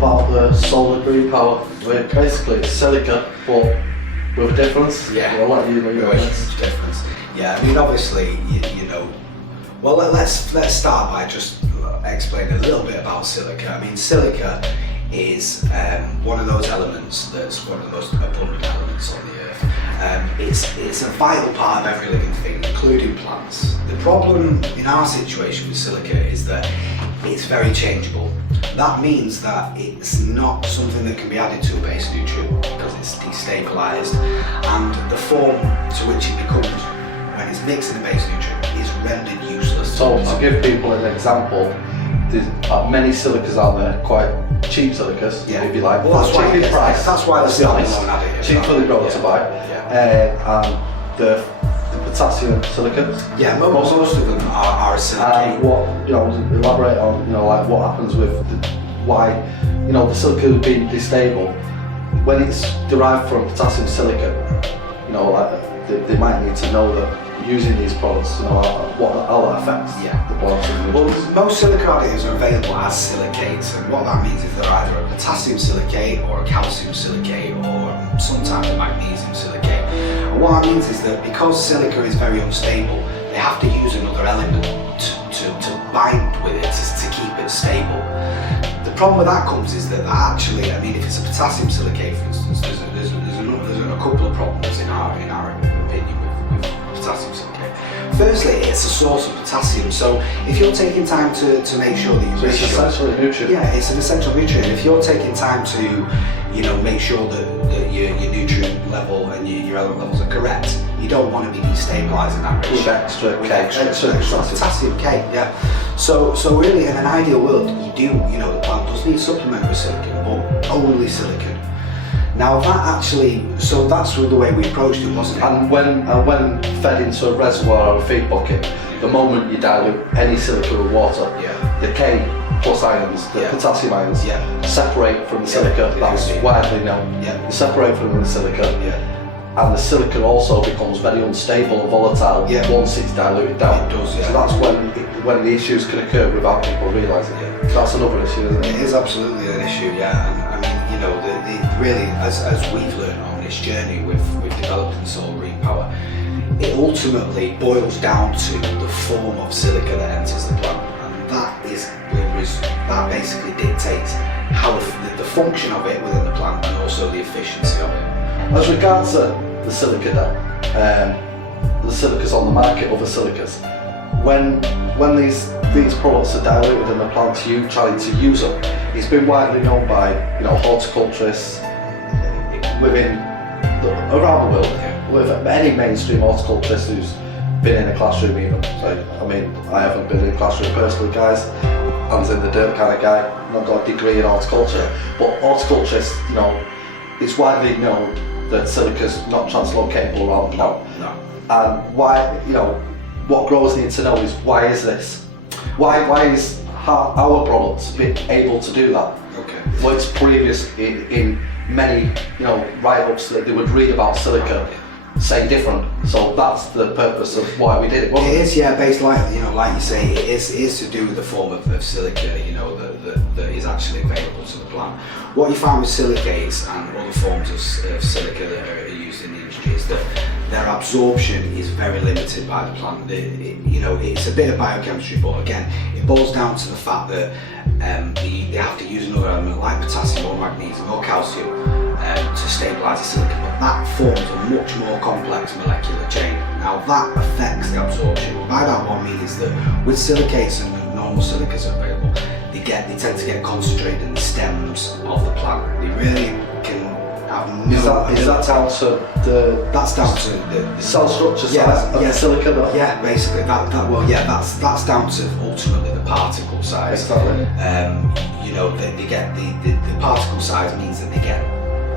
about the solar green power, where basically it's silica, but with a difference. Yeah, I'll let you know a huge difference. Yeah, I mean, obviously, you know, well, let's start by just explaining a little bit about silica. I mean, silica is one of those elements that's one of the most abundant elements on the earth. It's a vital part of every living thing, including plants. The problem in our situation with silica is that it's very changeable. That means that it's not something that can be added to a base nutrient because it's destabilised, and the form to which it becomes when it's mixed in a base nutrient is rendered useless. So to give people an example, there's many silicas out there, quite cheap silicas, if you like. Well, that's why cheap price. That's why they're selling on additive. Cheap for the grower to buy. And the potassium silicates. Yeah, most of them are silicate. And what, elaborate on, like what happens with why, the silica being destable when it's derived from potassium silicate. They might need to know that using these products, how that affects the plants. Well, most silica additives are available as silicates, and what that means is they're either a potassium silicate or a calcium silicate, or sometimes a magnesium silicate. And what that means is that because silica is very unstable, they have to use another element to bind with it to keep it stable. The problem with that comes is that actually, I mean, if it's a potassium silicate, for instance, there's a couple of problems in our opinion with potassium silicate. Firstly, it's a source of potassium, so if you're taking time to make sure that it's essentially a nutrient. Yeah, it's an essential nutrient. If you're taking time to, make sure that your nutrient level and your element levels are correct, you don't want to be destabilising that ratio. With extra potassium K, yeah. So really, in an ideal world, the plant does need supplement with silicon, but only silicon. Now so that's the way we approached it, wasn't it? And when fed into a reservoir or a feed bucket, the moment you dilute any silica with water, the K plus ions, the potassium ions, separate from the silica. That's widely known. They separate from the silica, and the silica also becomes very unstable and volatile once it's diluted down. It does, So that's when the issues can occur without people realising it. That's another issue, isn't it? It is absolutely an issue, yeah. And I mean, really, as we've learned on this journey with developing solar green power, it ultimately boils down to the form of silica that enters the plant, and that basically dictates how the function of it within the plant and also the efficiency of it. As regards to the silica the silicas on the market, other silicas, when these products are diluted in the plant, you trying to use them, it's been widely known by horticulturists around the world, with any mainstream horticulturist who's been in a classroom even. So, I mean, I haven't been in a classroom personally, guys. Hands in the dirt kind of guy. Not got a degree in horticulture, but horticulturists, it's widely known that silica's not translocatable around the plant. No. And why, what growers need to know is, why is this? Why is our products been able to do that? Okay. Well, it's previous in many, write-ups that they would read about silica say different. So that's the purpose of why we did it, wasn't it? It is, based like you say, it is to do with the form of silica, that is actually available to the plant. What you find with silicates and other forms of silica that are used in the industry is that their absorption is very limited by the plant. It's a bit of biochemistry, but again, it boils down to the fact that they have to use another element like potassium or magnesium or calcium to stabilise the silica, but that forms a much more complex molecular chain. Now that affects the absorption. By that what I mean is that with silicates and normal silicas are available, they tend to get concentrated in the stems of the plant. They really can have no... Is that down to the... That's down to the cell structure size of the silica though? Yeah, basically, that's down to ultimately the particle size. Exactly. They get the particle size means that they get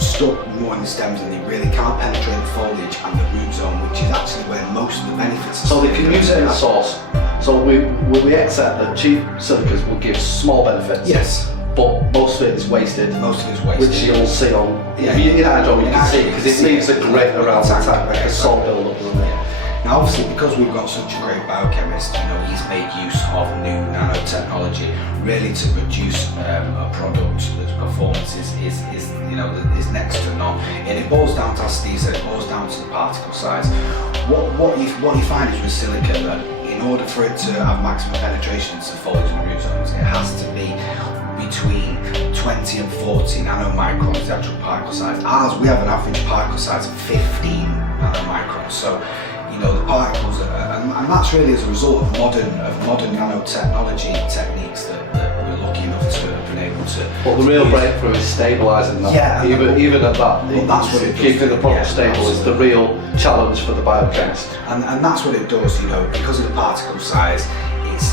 stuck more in the stems and they really can't penetrate the foliage and the root zone, which is actually where most of the benefits are. So they can use it in a source. So we accept that cheap silicas will give small benefits. Yes. But most of it is wasted. Most of it is wasted. Which you'll see on... in hydro, you can see, because it leaves a grit around the tank, like a salt build-up, doesn't it? Now obviously, because we've got such a great biochemist, he's made use of new nanotechnology really to produce a product whose performance is next to none. And it boils down to, as Steve said, it boils down to the particle size. What you find is with silica that in order for it to have maximum penetration into the foliage and root zones, it has to be between 20 and 40 nanomicrons, the actual particle size. Ours, we have an average particle size of 15 nanomicrons. So, the particles, and that's really as a result of modern nanotechnology techniques that we're lucky enough to have been able to. But the real breakthrough is stabilising them. Yeah, even at that, that's what it does. keeping the product stable is the real challenge for the biochemist. And that's what it does, because of the particle size, it's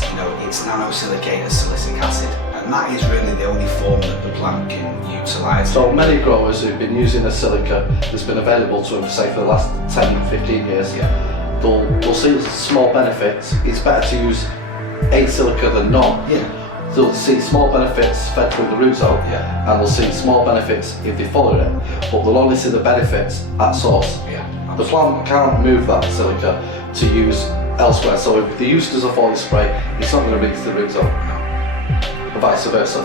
nanosilicated silicic acid. And that is really the only form that the plant can utilise. So many growers who've been using a silica that's been available to them, say for the last 10, 15 years, they'll see small benefits. It's better to use a silica than not. Yeah. They'll see small benefits fed through the root zone, and they'll see small benefits if they follow it, but they'll only see the benefits at source. The plant can't move that silica to use elsewhere, so if they use it as a foliar spray, it's not going to reach the root zone. Or vice versa.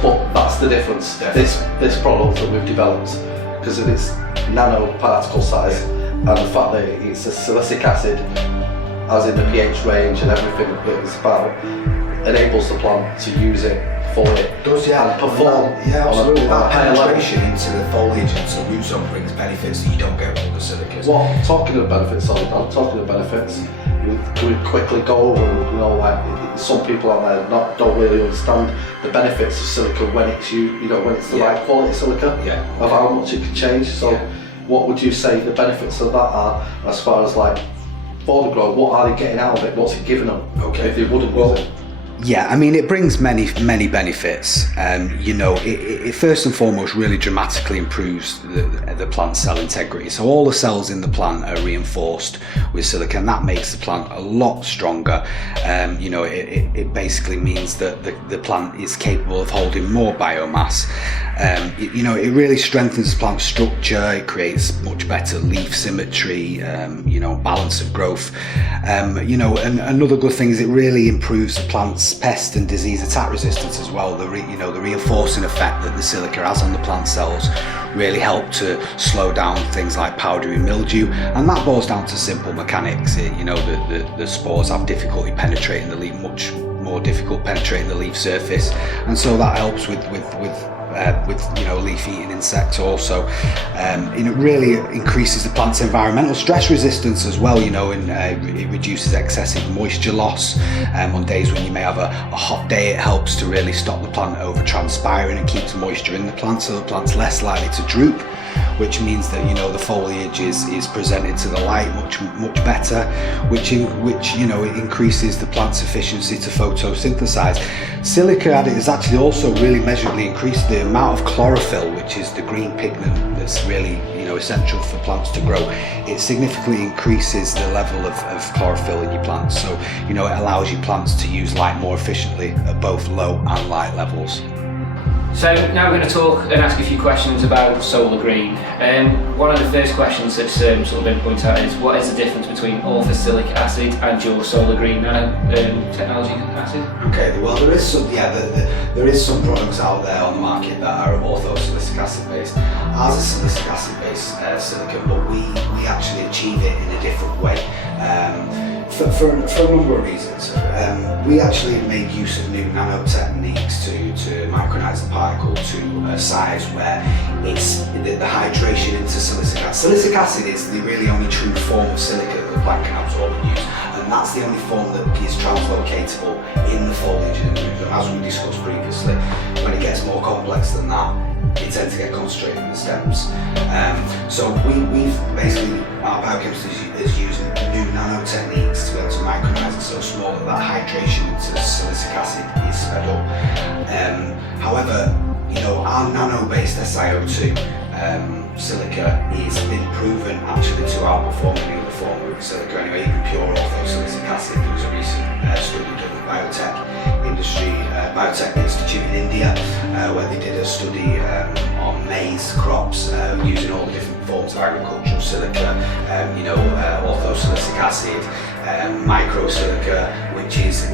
But that's the difference. This product that we've developed, because of its nanoparticle size and the fact that it's a silicic acid, as in the pH range and everything that it's about, enables the plant to use it for it and perform absolutely. on a That higher level. penetration into the foliage and to root zone brings benefits that you don't get with other silicas. Talking of benefits, I'm talking of benefits. Can we quickly go over, like some people out there don't really understand the benefits of silica when it's when it's the right quality silica, of how much it can change. So what would you say the benefits of that are, as far as like for the grower? What are they getting out of it? What's it giving them if they wouldn't use it? Yeah, I mean, it brings many benefits. It first and foremost really dramatically improves the plant cell integrity. So all the cells in the plant are reinforced with silica, and that makes the plant a lot stronger. It basically means that the plant is capable of holding more biomass. It really strengthens the plant structure. It creates much better leaf symmetry, balance of growth. And another good thing is it really improves the plant's pest and disease attack resistance as well. The reinforcing effect that the silica has on the plant cells really help to slow down things like powdery mildew, and that boils down to simple mechanics. The spores have difficulty penetrating the leaf, much more difficult penetrating the leaf surface, and so that helps with leaf-eating insects also. It really increases the plant's environmental stress resistance as well, and it reduces excessive moisture loss. On days when you may have a hot day, it helps to really stop the plant over transpiring and keeps moisture in the plant, so the plant's less likely to droop, which means that the foliage is presented to the light much better, which it increases the plant's efficiency to photosynthesize. Silica has actually also really measurably increased the amount of chlorophyll, which is the green pigment that's really essential for plants to grow. It significantly increases the level of chlorophyll in your plants, so it allows your plants to use light more efficiently at both low and light levels. So now we're going to talk and ask a few questions about solar green. One of the first questions that's sort of been pointed out is, what is the difference between orthosilic acid and your solar green nanotechnology acid? Okay, well there is some products out there on the market that are orthosilicic acid based. Ours is silicic acid based silica, but we actually achieve it in a different way. For a number of reasons. We actually made use of new nanotechniques to micronize the particle to a size where it's the hydration into silicic acid. Silicic acid is the really only true form of silica that the plant can absorb and use, and that's the only form that is translocatable in the foliage and the root zone. As we discussed previously, when it gets more complex than that, it tends to get concentrated in the stems. So we've basically, our biochemist is using new nanotechniques to be able to micronize it so small that hydration into silicic acid is sped up. However, our nano-based SiO2 silica has been proven actually to outperform any other form of silica anyway, even pure orthosilicic acid. There was a recent study done with Biotech Institute in India, where they did a study on maize crops using all the different forms of agricultural silica, orthosilicic acid, microsilica, which is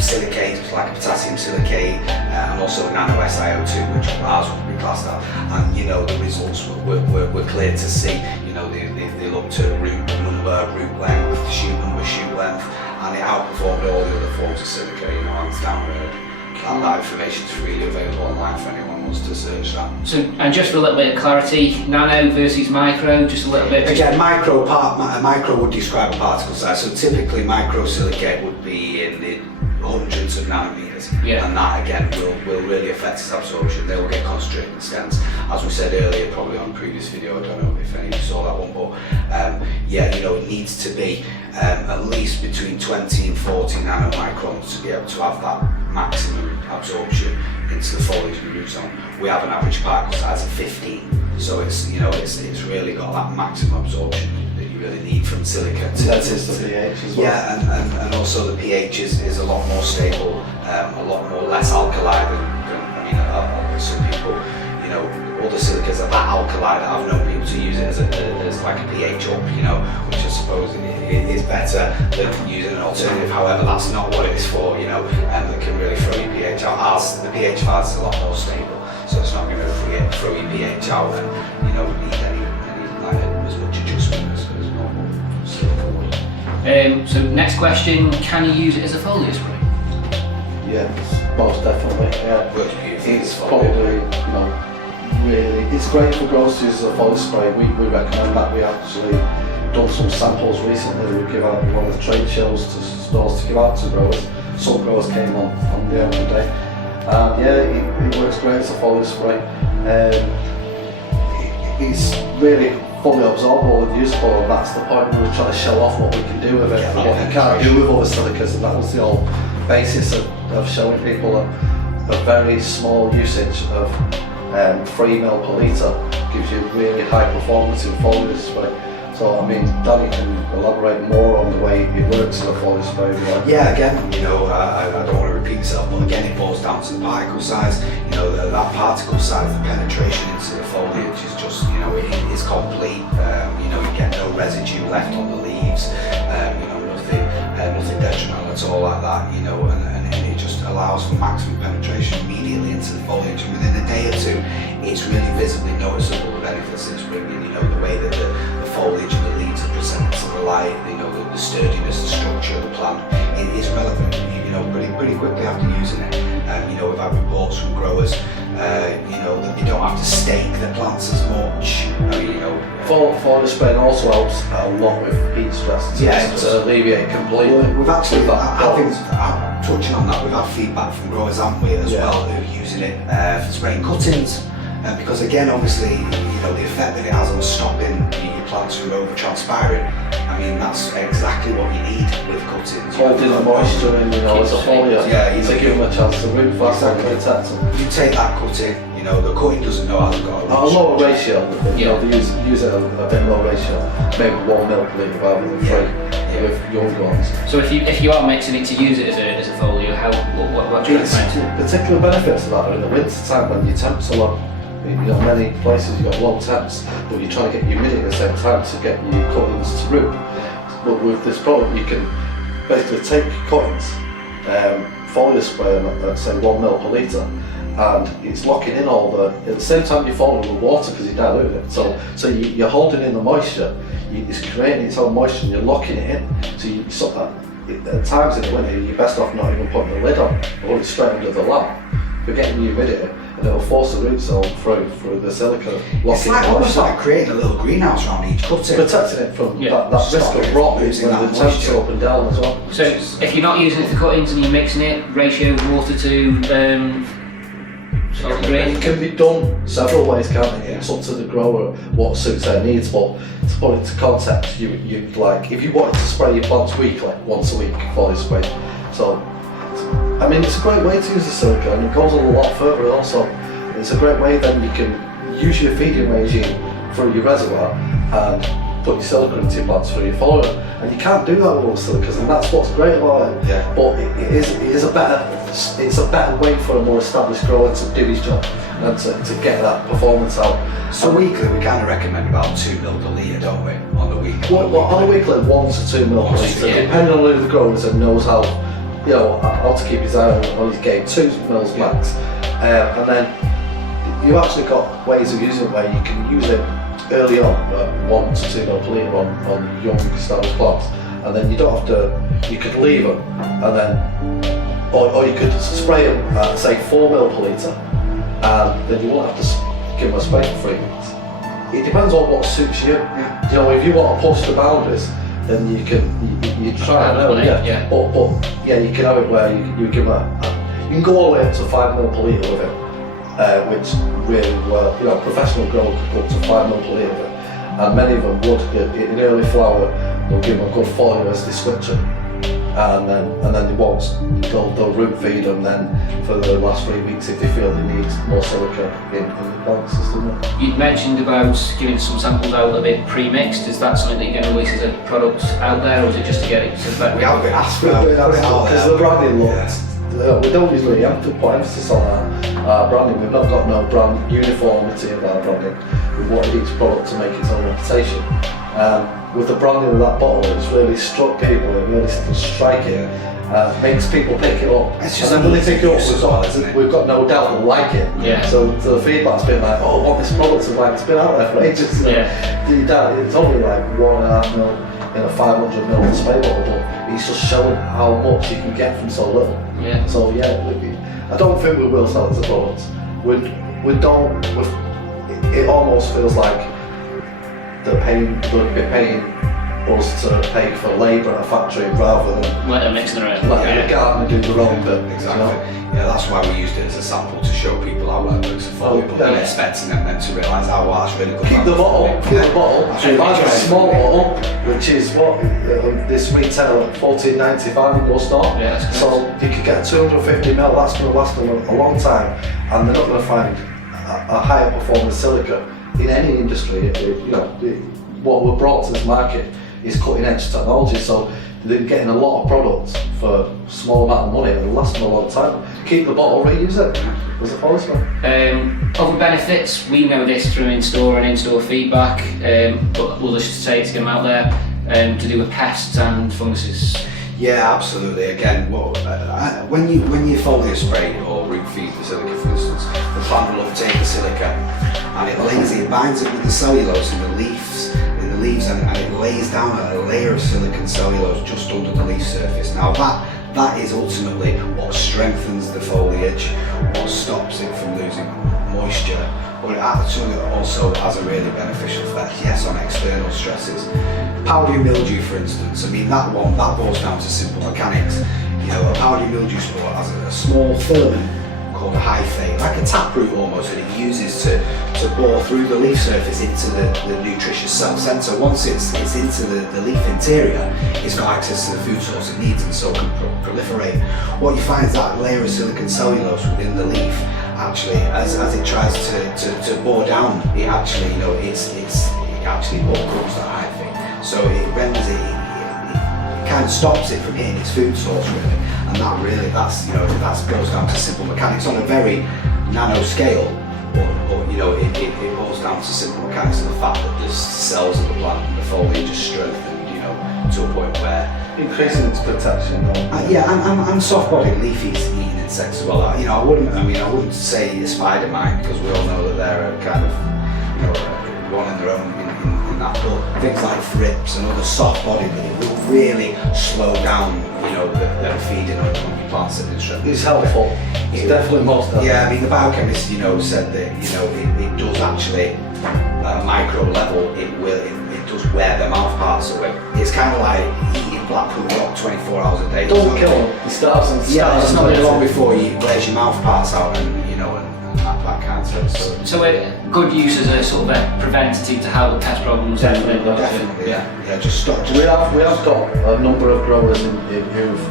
silicates like a potassium silicate, and also Nano SiO2, which ours would be classed as. And you know, the results were clear to see. You know, they looked at root number, root length, shoot number, shoot length, and it outperformed all the other forms of silica. You know, hands down. And that information is freely available online for anyone who wants to search that. So, and just for a little bit of clarity, nano versus micro, just a little bit. Again, micro would describe a particle size. So typically, micro silicate would be in the hundreds of nanometers, and that again will really affect its absorption. They will get concentrated in stents. As we said earlier, probably on a previous video, I don't know if any of you saw that one, but yeah, you know, it needs to be at least between 20 and 40 nanomicrons to be able to have that maximum absorption into the foliage and root zone. We have an average particle size of 15, so it's, you know, it's really got that maximum absorption that you really need from silica. That is the pH as well. Yeah, and also the pH is a lot more stable, a lot more less alkali than I mean, some people, you know, other silicas are that alkali that I've known people to use it as like a pH up, you know, which I suppose is better than using an alternative. However, that's not what it is for, you know, and that can really throw your pH out. Ours, the pH of ours is a lot more stable, so it's not going to throw your pH out, and you know, need any like as much adjustment as normal silica would. So next question, can you use it as a foliar spray? Yes, most definitely. Yeah. Works beautifully. It's probably, you know, really, it's great for growers to use as a foliar spray. We recommend that. We actually done some samples recently that we give out at one of the trade shows to stores to give out to growers. Some growers came on the other day. Yeah, it works great as a foliar spray. It's really fully absorbable and useful, and that's the point where we're trying to show off what we can do with it, what you can't do with other silicas, and that was the whole basis of showing people a very small usage of 3 ml per litre gives you really high performance in foliar spray. So I mean, Danny can elaborate more on the way it works in a foliar spray. Yeah, again, you know, I don't want to repeat myself, but again, it boils down to the particle size. You know, that particle size, the penetration into the foliage is just, you know, it is complete. You know, you get no residue left on the leaves. You know, nothing detrimental at all like that. You know, and it just allows for maximum penetration immediately into the foliage, and within a day or two, it's really visibly noticeable the benefits it's bringing. You know, the way that the foliage and the leaves are presented to the light, you know, the sturdiness, the structure of the plant, it is relevant, you know, pretty quickly after using it. You know, we've had reports from growers, you know, that they don't have to stake their plants as much. I mean, you know, foliar spraying also helps a lot with heat stress to alleviate completely. Well, we've actually, touching on that, we've had feedback from growers, haven't we, as well, who are using it for spraying cuttings. Because again, obviously, you know, the effect that it has on stopping your plants from over-transpiring, I mean, that's exactly what you need with cuttings. Holding the moisture in, you know, as a foliar, to give them a chance to root fast and protect them. You take that cutting, you know, the cutting doesn't know how to go. A lower ratio, you know, they use it a bit lower ratio, maybe 1 ml per litre rather than 3 with younger ones. So if you are mixing it to use it as a foliar, what do you recommend? Particular benefits of that are in the winter time when your temps are low. You know, many places you've got low temps, but you're trying to get humidity at the same time to get your cuttings to root. But with this product, you can basically take cuttings, foliar spray at say 1 ml per litre, and it's locking in all the. At the same time, you're following with water because you dilute it. So you're holding in the moisture. It's creating its own moisture, and you're locking it in. So at times in the winter, you're best off not even putting the lid on, or it's straight under the lap. You're getting the humidity, and it'll force the root zone through the silica. It's like almost like creating a little greenhouse around each cutting. Protecting it from that risk of rot when the temps are up and down as well. So if you're not using it for cuttings and you're mixing it, ratio of water to it can be done several ways, can't it? It's up to the grower what suits their needs, but to put it into context, you like if you wanted to spray your plants weekly, once a week, foliar spray. So I mean, it's a great way to use the silica, and it goes a lot further also. It's a great way then you can use your feeding regime through your reservoir and put your silica into your plants through your foliar. And you can't do that with all silicas, and that's what's great about it. Yeah. But it's a better way for a more established grower to do his job and to get that performance out. So weekly, we kind of recommend about 2 ml per litre, don't we, on the week? Well, on a weekly, 1 to 2 ml per litre, depending on who the grower is and knows how you know, how to keep his eye on his game, 2 mils max. And then you've actually got ways of using it where you can use it early on, 1 to 2 mil per litre on young established plants, and then you don't have to, you could leave them, and then, or you could spray them at say 4 mil per litre, and then you won't have to give them a spray for 3 weeks. It depends on what suits you. You know, if you want to push the boundaries, then you can, you try and know, yeah. But yeah, you can have it where you give them you can go all the way up to 5 mil per litre with it. Which really well, you know, professional growers could go up to 5 mil per litre, and many of them would, in early flower, they'll give them a good 4 years description, and then they won't, they'll root feed them then for the last 3 weeks if they feel they need more silica in the plant system. You'd mentioned about giving some samples out a bit pre-mixed. Is that something that you're going to release as a product out there, or is it just to get it? We have been asked for that because the branding looks. We don't usually have to put emphasis on our branding. We've not got no brand uniformity of our branding. We've wanted each product to make its own reputation. With the branding of that bottle, it's really struck people, it really striking. Makes people pick it up. It's just and then when they pick it up, isn't it? we've got no doubt they'll like it. Yeah. So the feedback's been like, oh, I want this product, and like, it's been out there for ages. It's only like 1.5 mil in a 500 ml spray bottle, but it's just showing how much you can get from so little. Yeah. So yeah, I don't think we will sell it as a product. We don't. It almost feels like they'd be paying us to pay for labour at a factory rather than let them mix their own. Let the gardener do their own bit. Exactly. You know? Yeah, that's why we used it as a sample to show people how well it works for people, and expecting them then to realise, oh, well, that's really good. Keep the bottle. That's really Buy a interesting. small bottle, which is what this retail at $14.95 in your store. Yeah, that's so you could get 250 ml. That's going to last them a long time, and they're not going to find a higher performing silica in any industry. What we're brought to this market is cutting edge technology, so they're getting a lot of products for a small amount of money and it'll last them a long time. Keep the bottle, reuse it as a policy. Other benefits, we know this through in-store and in-store feedback, but we'll just say it to get them out there, to do with pests and funguses. Yeah, absolutely. Again, when you foliar spray or root feed the silica, for instance, the plant will uptake the silica, and it binds it with the cellulose in the leaves, and it lays down a layer of silicon cellulose just under the leaf surface. Now that is ultimately what strengthens the foliage, what stops it from losing moisture, but it actually also has a really beneficial effect, yes, on external stresses. Powdery mildew, for instance, I mean that boils down to simple mechanics. You know, a powdery mildew spore has a small filament called a hyphate, like a taproot almost, and it uses to bore through the leaf surface into the nutritious cell centre. Once it's into the leaf interior, it's got access to the food source it needs and so can proliferate. What you find is that layer of silicon cellulose within the leaf, actually, as it tries to bore down, it actually, it actually overcomes that hyphate. So it renders it kind of stops it from hitting its food source, really, and that goes down to simple mechanics on a very nano scale, but it boils down to simple mechanics of the fact that the cells of the plant and the foliage are strengthened, to a point where increasing its protection. And soft-bodied leafies eating insects as well. I wouldn't say a spider mite, because we all know that they're kind of one in their own in that, but things like thrips and other soft-bodied will really slow down, the feeding on your plants and instructions. It's helpful. It's definitely most helpful. Yeah, I mean the biochemist, said that it does actually at a micro level it does wear the mouth parts away. It's kind of like eating Blackpool rock 24 hours a day. Don't kill them. It starts and it's not really long before you wears your mouth parts out and that kind of stuff. So good use as a sort of a preventative to help with pest problems. Definitely, yeah. Just stop. We have got a number of growers who've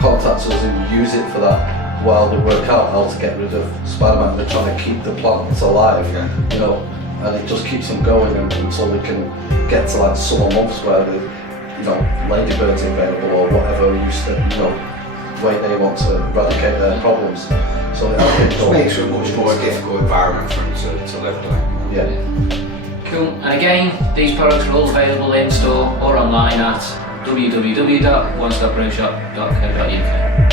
contacted us who use it for that while they work out how to get rid of spider mite. They're trying to keep the plants alive, and it just keeps them going until they can get to like summer months where the ladybirds are available or whatever way they want to eradicate their problems. So it makes it a much more difficult environment for them to live in. Yeah. Cool. And again, these products are all available in store or online at www.onestopgrowshop.co.uk.